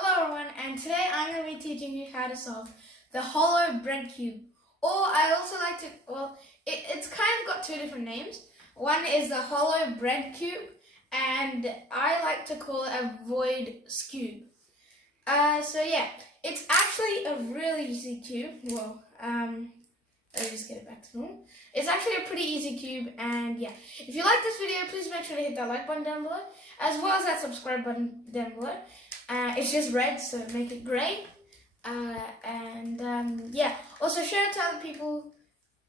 Hello everyone, and today I'm going to be teaching you how to solve the hollow bread cube. Or I also like to, it's kind of got two different names. One is the hollow bread cube, and I like to call it a void Skewb. So yeah, it's actually a really easy cube. Let me just get it back to normal. It's actually a pretty easy cube, and yeah. If you like this video, please make sure to hit that like button down below, as well as that subscribe button down below. It's just red, so make it grey. Yeah, also share it to other people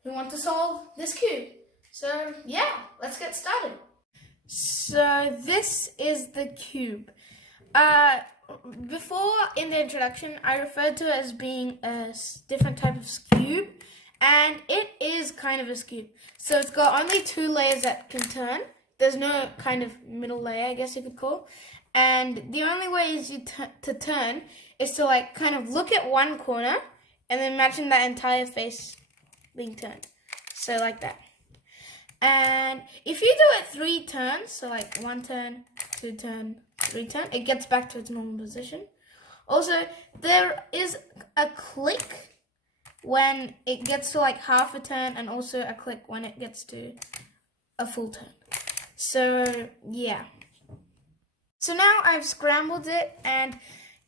who want to solve this cube. So yeah, let's get started. So this is the cube. Before, in the introduction, I referred to it as being a different type of Skewb, and it is kind of a Skewb. So it's got only two layers that can turn. There's no kind of middle layer, I guess you could call. And the only way is to turn is to like kind of look at one corner and then imagine that entire face being turned. So like that. And if you do it 3 turns, so like 1 turn, 2 turn, 3 turn, it gets back to its normal position. Also, there is a click when it gets to like half a turn, and also a click when it gets to a full turn. So yeah. So now I've scrambled it, and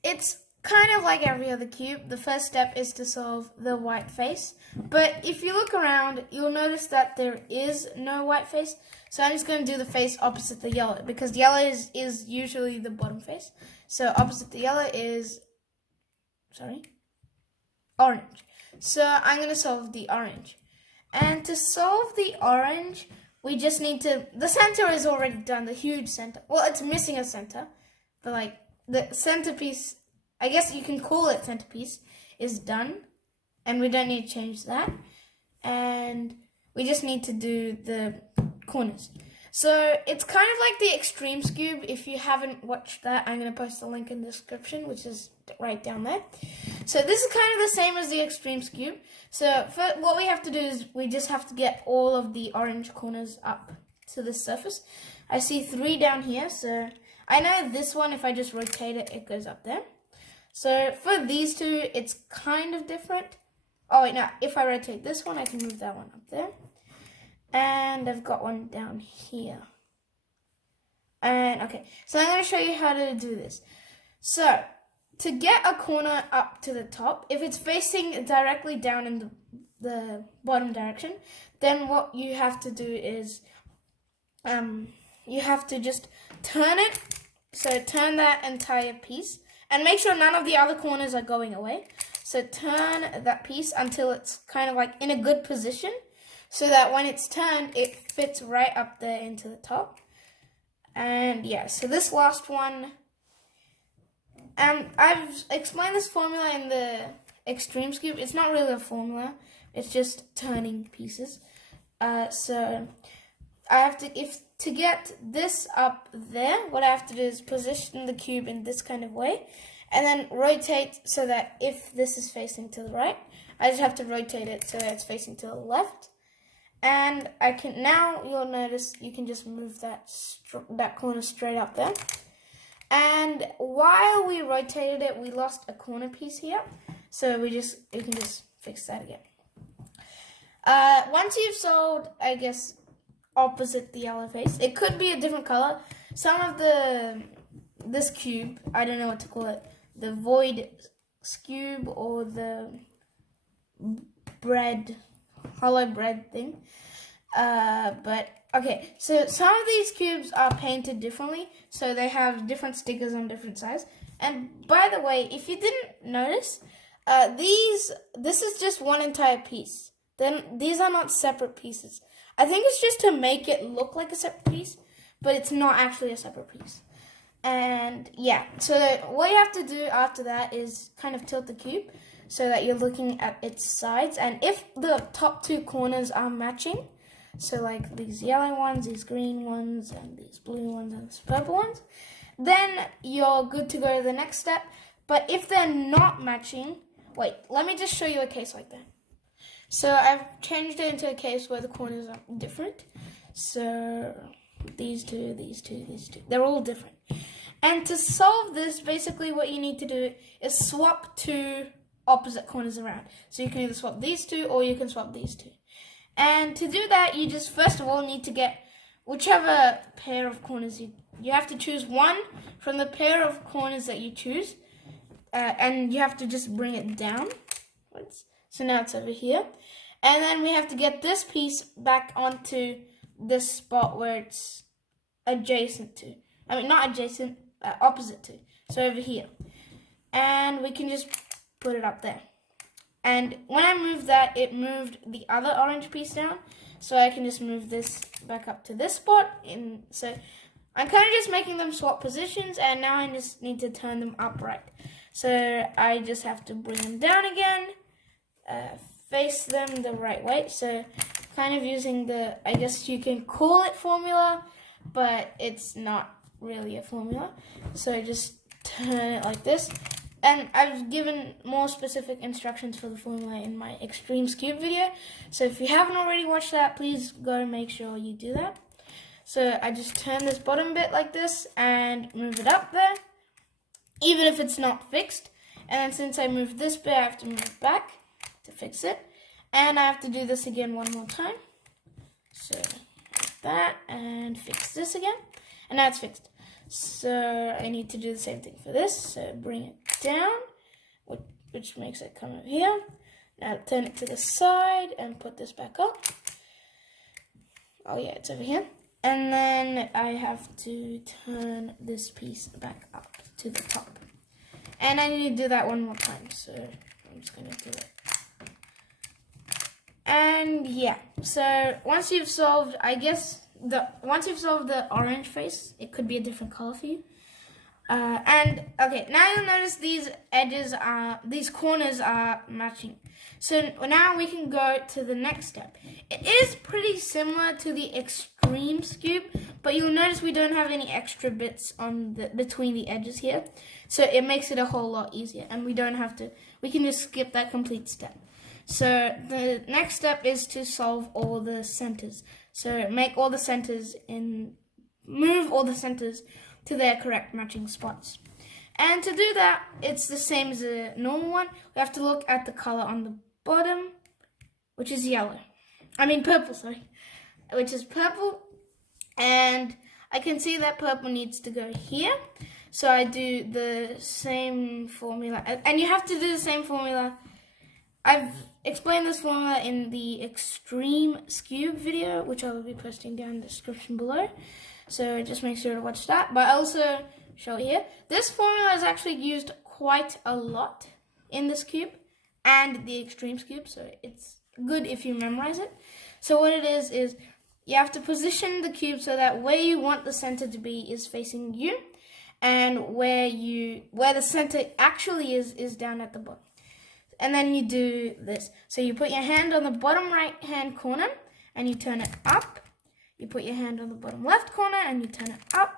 it's kind of like every other cube. The first step is to solve the white face. But if you look around, you'll notice that there is no white face. So I'm just going to do the face opposite the yellow, because yellow is usually the bottom face. So opposite the yellow is, orange. So I'm going to solve the orange. And to solve the orange, we just need to, the center is already done, the huge center. Well, it's missing a center, but like the centerpiece, I guess you can call it centerpiece, is done. And we don't need to change that. And we just need to do the corners. So it's kind of like the Xtreme Skweb. If you haven't watched that, I'm going to post the link in the description, which is right down there. So this is kind of the same as the Xtreme Skweb. So what we have to do is we just have to get all of the orange corners up to the surface. I see 3 down here, so I know this one, if I just rotate it, it goes up there. So for these two, it's kind of different. Oh wait, no, if I rotate this one, I can move that one up there. And I've got one down here. And okay, so I'm going to show you how to do this. So to get a corner up to the top, if it's facing directly down in the bottom direction, then what you have to do is you have to just turn it. So turn that entire piece and make sure none of the other corners are going away. So turn that piece until it's kind of like in a good position, so that when it's turned, it fits right up there into the top. And yeah, so this last one, I've explained this formula in the Xtreme Skweb. It's not really a formula, it's just turning pieces. So I have to, to get this up there, what I have to do is position the cube in this kind of way, and then rotate so that if this is facing to the right, I just have to rotate it so that it's facing to the left. And I can, now you'll notice you can just move that corner straight up there. And while we rotated it, we lost a corner piece here. So you can just fix that again. Once you've solved, I guess, opposite the yellow face, it could be a different color. Some of this cube, I don't know what to call it, the void Skewb or the hollow bread thing. But okay, so some of these cubes are painted differently, so they have different stickers on different sides. And by the way, if you didn't notice, this is just one entire piece. Then these are not separate pieces. I think it's just to make it look like a separate piece, but it's not actually a separate piece. And yeah, so what you have to do after that is kind of tilt the cube so that you're looking at its sides. And if the top 2 corners are matching, so like these yellow ones, these green ones, and these blue ones, and these purple ones, then you're good to go to the next step. But if they're not matching, wait, let me just show you a case like that. So I've changed it into a case where the corners are different. So these two, these two, these two, they're all different. And to solve this, basically what you need to do is swap two opposite corners around. So you can either swap these two or you can swap these two. And to do that, you just first of all need to get whichever pair of corners you have to choose one from the pair of corners that you choose. And you have to just bring it down. So now it's over here. And then we have to get this piece back onto this spot where it's adjacent to. I mean, not adjacent, opposite to. So over here. And we can just put it up there. And when I moved that, it moved the other orange piece down. So I can just move this back up to this spot. So I'm kind of just making them swap positions, and now I just need to turn them upright. So I just have to bring them down again, face them the right way. So kind of using the, I guess you can call it formula, but it's not really a formula. So just turn it like this. And I've given more specific instructions for the formula in my Xtreme Skweb video. So if you haven't already watched that, please go make sure you do that. So I just turn this bottom bit like this and move it up there, even if it's not fixed. And then since I moved this bit, I have to move it back to fix it. And I have to do this again one more time. So like that, and fix this again. And now it's fixed. So I need to do the same thing for this. So bring it down, which makes it come over here. Now turn it to the side and put this back up. Oh yeah, it's over here. And then I have to turn this piece back up to the top. And I need to do that one more time. So I'm just going to do it. And yeah, so once you've solved, once you've solved the orange face, it could be a different color for you. And okay, now you'll notice these these corners are matching. So now we can go to the next step. It is pretty similar to the Xtreme Skweb, but you'll notice we don't have any extra bits on between the edges here. So it makes it a whole lot easier, and we can just skip that complete step. So the next step is to solve all the centers. So make all the centers move all the centers to their correct matching spots. And to do that, it's the same as a normal one. We have to look at the color on the bottom, which is purple, sorry. Which is purple. And I can see that purple needs to go here. So I do the same formula. And you have to do the same formula. I've explained this formula in the Xtreme Skweb video, which I will be posting down in the description below. So just make sure to watch that. But I also show it here. This formula is actually used quite a lot in the Skewb and the Xtreme Skweb, so it's good if you memorize it. So what it is you have to position the cube so that where you want the center to be is facing you, and where the center actually is down at the bottom. And then you do this. So you put your hand on the bottom right hand corner and you turn it up. You put your hand on the bottom left corner and you turn it up.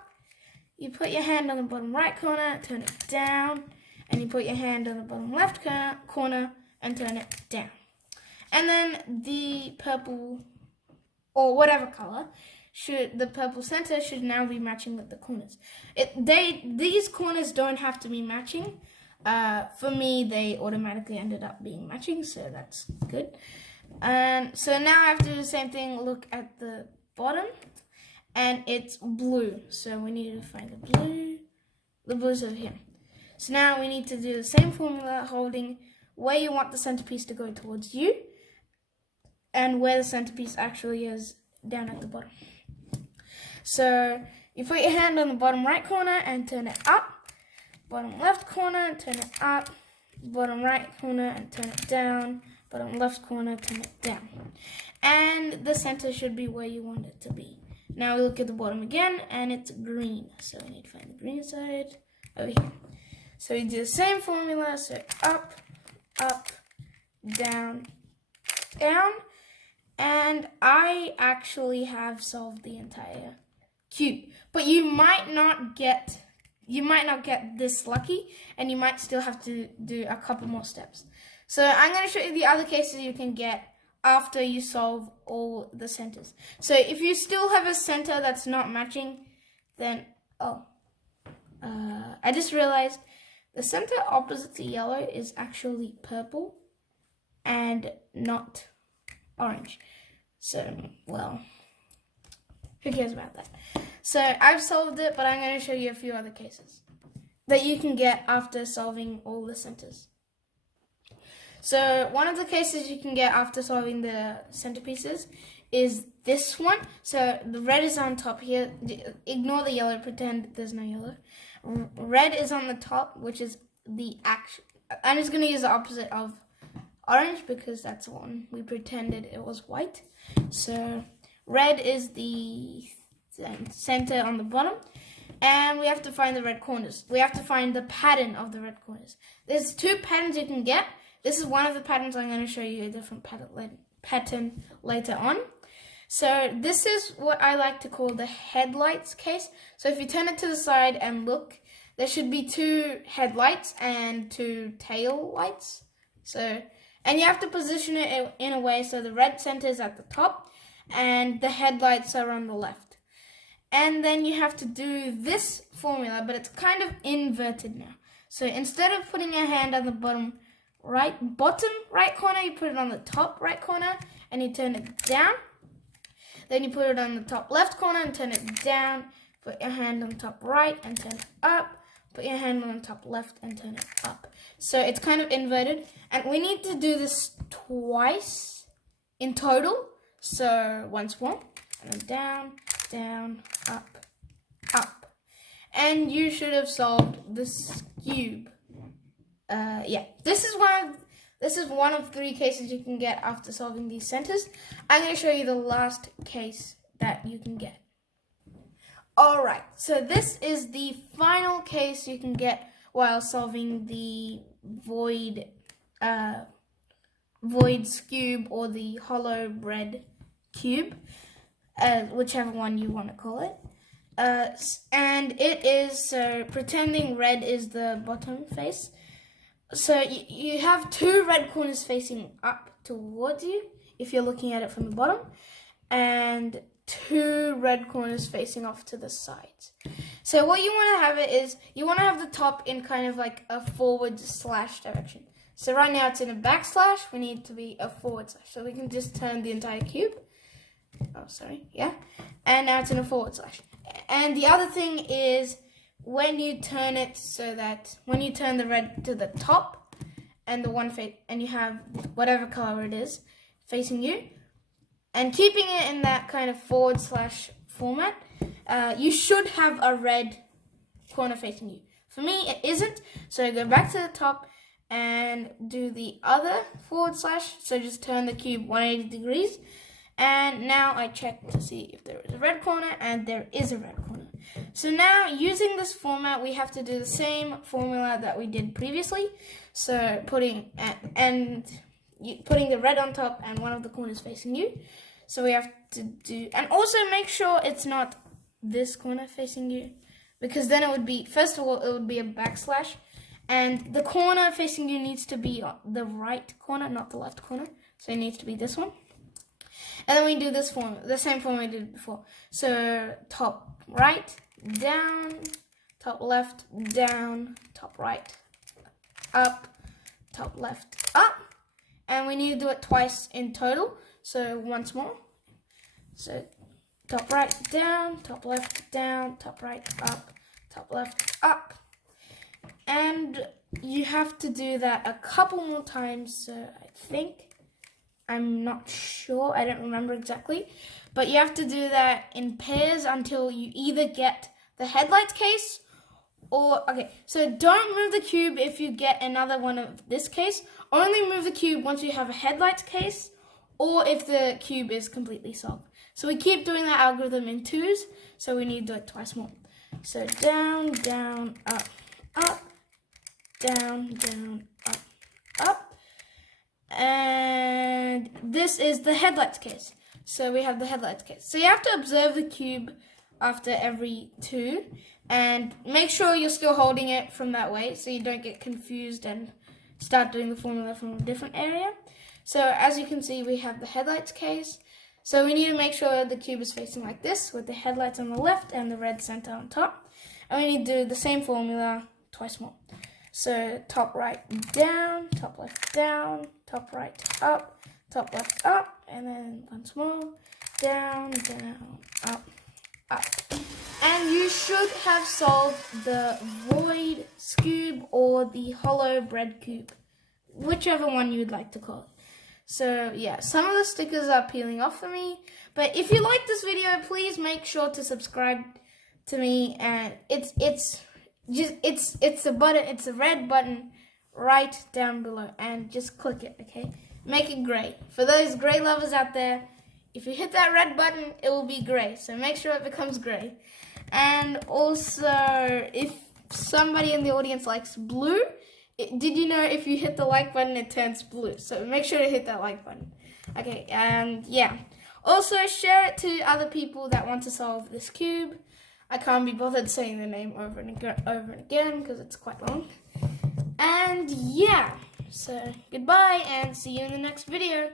You put your hand on the bottom right corner, turn it down. And you put your hand on the bottom left corner and turn it down. And then the purple, or whatever color, the purple center should now be matching with the corners. These corners don't have to be matching. For me, they automatically ended up being matching, so that's good. And so now I have to do the same thing, look at the bottom, and it's blue. So we need to find the blue. The blue's over here. So now we need to do the same formula, holding where you want the centerpiece to go towards you, and where the centerpiece actually is down at the bottom. So you put your hand on the bottom right corner and turn it up. Bottom left corner, turn it up. Bottom right corner and turn it down. Bottom left corner, turn it down. And the center should be where you want it to be. Now we look at the bottom again, and it's green. So we need to find the green side over here. So we do the same formula. So up, up, down, down. And I actually have solved the entire cube. But you might not get this lucky, and you might still have to do a couple more steps. So I'm going to show you the other cases you can get after you solve all the centers. So if you still have a center that's not matching, then I just realized the center opposite to yellow is actually purple and not orange. So, well, who cares about that? So I've solved it, but I'm going to show you a few other cases that you can get after solving all the centers. So one of the cases you can get after solving the centerpieces is this one. So the red is on top here. Ignore the yellow, pretend there's no yellow. Red is on the top, which is the actual. I'm just going to use the opposite of orange because that's the one we pretended it was white. So red is the center on the bottom. And we have to find the red corners. We have to find the pattern of the red corners. There's two patterns you can get. This is one of the patterns. I'm going to show you a different pattern later on. So this is what I like to call the headlights case. So if you turn it to the side and look, there should be two headlights and two tail lights. And you have to position it in a way so the red center is at the top and the headlights are on the left. And then you have to do this formula, but it's kind of inverted now. So instead of putting your hand on the bottom right corner, you put it on the top right corner and you turn it down. Then you put it on the top left corner and turn it down. Put your hand on the top right and turn it up. Put your hand on the top left and turn it up. So it's kind of inverted. And we need to do this twice in total. So once more. And then down, down, up, up. And you should have solved the Skewb. Yeah, this is one of 3 cases you can get after solving these centers. I'm going to show you the last case that you can get. Alright, so this is the final case you can get while solving the void Skewb or the hollow bread cube, whichever one you want to call it. And it is, pretending red is the bottom face. So you have 2 red corners facing up towards you, if you're looking at it from the bottom, and 2 red corners facing off to the sides. So what you want to have it is, you want to have the top in kind of like a forward slash direction. So right now it's in a backslash, we need it to be a forward slash. So we can just turn the entire cube. Oh, sorry, yeah. And now it's in a forward slash. And the other thing is, when you turn it so that when you turn the red to the top and the one face and you have whatever color it is facing you and keeping it in that kind of forward slash format, you should have a red corner facing you. For me, it isn't, so go back to the top and do the other forward slash. So just turn the cube 180 degrees. And now I check to see if there is a red corner, and there is a red corner. So now, using this format, we have to do the same formula that we did previously. So putting the red on top and one of the corners facing you. So we have to do, and also make sure it's not this corner facing you, because then it would be, first of all, it would be a backslash, and the corner facing you needs to be the right corner, not the left corner. So it needs to be this one. And then we do this form, the same form we did before. So top right, down, top left, down, top right, up, top left, up. And we need to do it twice in total. So once more. So top right, down, top left, down, top right, up, top left, up. And you have to do that a couple more times. So I think, I'm not sure, I don't remember exactly, but you have to do that in pairs until you either get the headlights case or, okay, so don't move the cube if you get another one of this case. Only move the cube once you have a headlights case or if the cube is completely solved. So we keep doing that algorithm in 2s, so we need to do it twice more. So down, down, up, up, down, down, up, up. And this is the headlights case. So we have the headlights case. So you have to observe the cube after every 2 and make sure you're still holding it from that way so you don't get confused and start doing the formula from a different area. So as you can see, we have the headlights case. So we need to make sure the cube is facing like this with the headlights on the left and the red center on top. And we need to do the same formula twice more. So top right down, top left down, top right up, top left up, and then once more, down, down, up, up. And you should have solved the void Skewb or the hollow bread cube, whichever one you'd like to call it. So yeah, some of the stickers are peeling off for me, but if you like this video, please make sure to subscribe to me. And it's a button, it's a red button right down below, and just click it, okay? Make it gray. For those gray lovers out there, if you hit that red button, it will be gray. So make sure it becomes gray. And also, if somebody in the audience likes blue, did you know if you hit the like button, it turns blue? So make sure to hit that like button. Okay, and yeah. Also, share it to other people that want to solve this cube. I can't be bothered saying the name over and again because it's quite long. And yeah, so goodbye and see you in the next video.